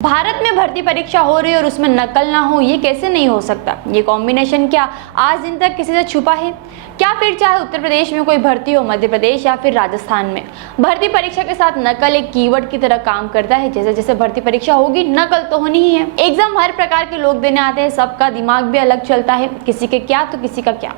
भारत में भर्ती परीक्षा हो रही है और उसमें नकल ना हो, ये कैसे नहीं हो सकता। ये कॉम्बिनेशन क्या आज दिन तक किसी से छुपा है क्या? फिर चाहे उत्तर प्रदेश में कोई भर्ती हो, मध्य प्रदेश या फिर राजस्थान में, भर्ती परीक्षा के साथ नकल एक कीवर्ड की तरह काम करता है। जैसे जैसे भर्ती परीक्षा होगी, नकल तो होनी ही है। एग्जाम हर प्रकार के लोग देने आते हैं, सबका दिमाग भी अलग चलता है, किसी के क्या तो किसी का क्या।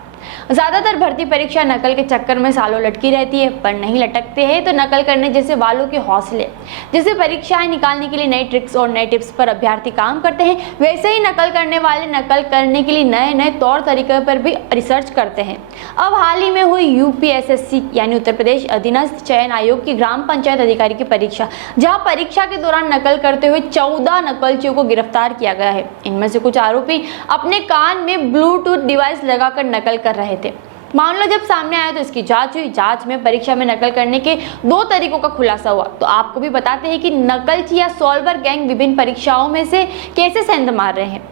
ज्यादातर भर्ती परीक्षा नकल के चक्कर में सालों लटकी रहती है, पर नहीं लटकते हैं तो नकल करने जैसे वालों के हौसले। जैसे परीक्षाएं निकालने के लिए नई ट्रिक्स और नए टिप्स पर अभ्यर्थी काम करते हैं, वैसे ही नकल करने वाले नकल करने के लिए नए नए तौर तरीके पर भी रिसर्च करते हैं। अब हाल ही में हुई यूपीएसएससी यानी उत्तर प्रदेश अधीनस्थ चयन आयोग की ग्राम पंचायत अधिकारी की परीक्षा, जहां परीक्षा के दौरान नकल करते हुए 14 नकलचियों को गिरफ्तार किया गया है। इनमें से कुछ आरोपी अपने कान में ब्लूटूथ डिवाइस लगाकर नकल कर रहे थे। मामला जब सामने आया तो इसकी जांच हुई। जांच में परीक्षा में नकल करने के 2 तरीकों का खुलासा हुआ। तो आपको भी बताते हैं कि नकलची या सॉल्वर गैंग विभिन्न परीक्षाओं में से कैसे सेंध मार रहे हैं।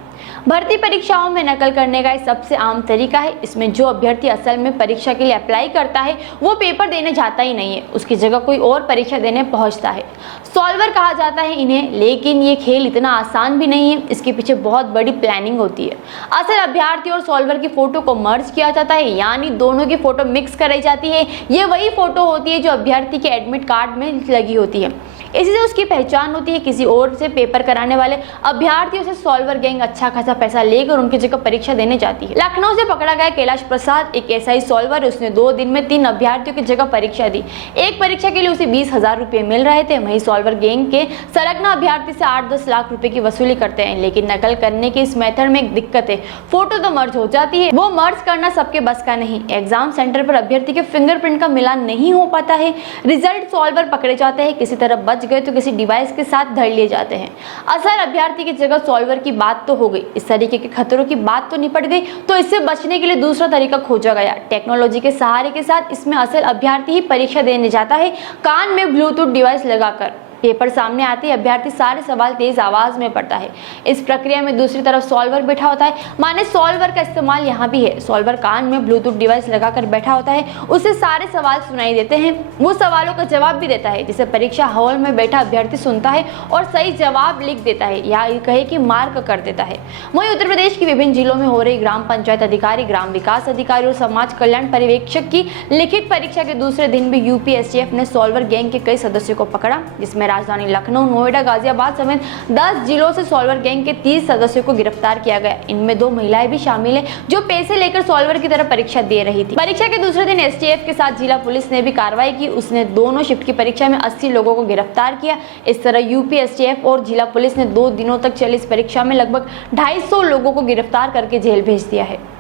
भर्ती परीक्षाओं में नकल करने का एक सबसे आम तरीका है। इसमें जो अभ्यर्थी असल में परीक्षा के लिए अप्लाई करता है वो पेपर देने जाता ही नहीं है, उसकी जगह कोई और परीक्षा देने पहुंचता है। सॉल्वर कहा जाता है इन्हें, लेकिन ये खेल इतना आसान भी नहीं है, इसके पीछे बहुत बड़ी प्लानिंग होती है। असल अभ्यर्थी और सॉल्वर की फोटो को मर्ज किया जाता है, यानी दोनों की फोटो मिक्स कराई जाती है। ये वही फोटो होती है जो अभ्यर्थी के एडमिट कार्ड में लगी होती है, इसी से उसकी पहचान होती है। किसी और से पेपर कराने वाले अभ्यर्थियों से सॉल्वर गैंग अच्छा खासा पैसा लेकर उनकी जगह परीक्षा देने जाती है। लखनऊ से पकड़ा गया कैलाश प्रसाद एक ऐसा ही सॉल्वर है। उसने 2 दिन में 3 अभ्यर्थियों की जगह परीक्षा दी। एक परीक्षा के लिए उसे 20,000 रुपए मिल रहे थे। वही सॉल्वर गैंग के सरगना अभ्यर्थी से 8-10 लाख रुपए की वसूली करते हैं। लेकिन नकल करने की इस मेथड में एक दिक्कत है, फोटो तो मर्ज हो जाती है, वो मर्ज करना सबके बस का नहीं। एग्जाम सेंटर पर अभ्यर्थी के फिंगरप्रिंट का मिलान नहीं हो पाता है। रिजल्ट सॉल्वर पकड़े जाते हैं, किसी तरह बच गए तो किसी डिवाइस के साथ धर लिए जाते हैं। असल अभ्यर्थी की जगह सॉल्वर की बात तो हो गई, इस तरीके के खतरों की बात तो निपट गई, तो इससे बचने के लिए दूसरा तरीका खोजा गया। टेक्नोलॉजी के सहारे के साथ इसमें असल अभ्यर्थी ही परीक्षा देने जाता है, कान में ब्लूटूथ डिवाइस लगाकर। पेपर सामने आते ही अभ्यर्थी सारे सवाल तेज आवाज में पढ़ता है। इस प्रक्रिया में दूसरी तरफ सॉल्वर बैठा होता है, माने सॉल्वर का इस्तेमाल यहाँ भी है। सॉल्वर कान में ब्लूटूथ डिवाइस लगाकर बैठा होता है, उसे सारे सवाल सुनाई देते हैं, वो सवालों का जवाब भी देता है, जिसे परीक्षा हॉल में बैठा अभ्यर्थी सुनता है और सही जवाब लिख देता है या कहे कि मार्क कर देता है। वहीं उत्तर प्रदेश की विभिन्न जिलों में हो रही ग्राम पंचायत अधिकारी, ग्राम विकास अधिकारी और समाज कल्याण पर्यवेक्षक की लिखित परीक्षा के दूसरे दिन भी यूपीएससीएफ ने सॉल्वर गैंग के कई सदस्यों को पकड़ा, जिसमें राजधानी लखनऊ, नोएडा, गाजियाबाद समेत 10 जिलों से सॉल्वर गैंग के 30 सदस्यों को गिरफ्तार किया गया। इनमें 2 महिलाएं भी शामिल हैं, जो पैसे लेकर सॉल्वर की तरह परीक्षा दे रही थी। परीक्षा के दूसरे दिन एसटीएफ के साथ जिला पुलिस ने भी कार्रवाई की। उसने दोनों शिफ्ट की परीक्षा में 80 लोगों को गिरफ्तार किया। इस तरह यूपी एसटीएफ और जिला पुलिस ने 2 दिनों तक चली इस परीक्षा में लगभग 250 लोगों को गिरफ्तार करके जेल भेज दिया है।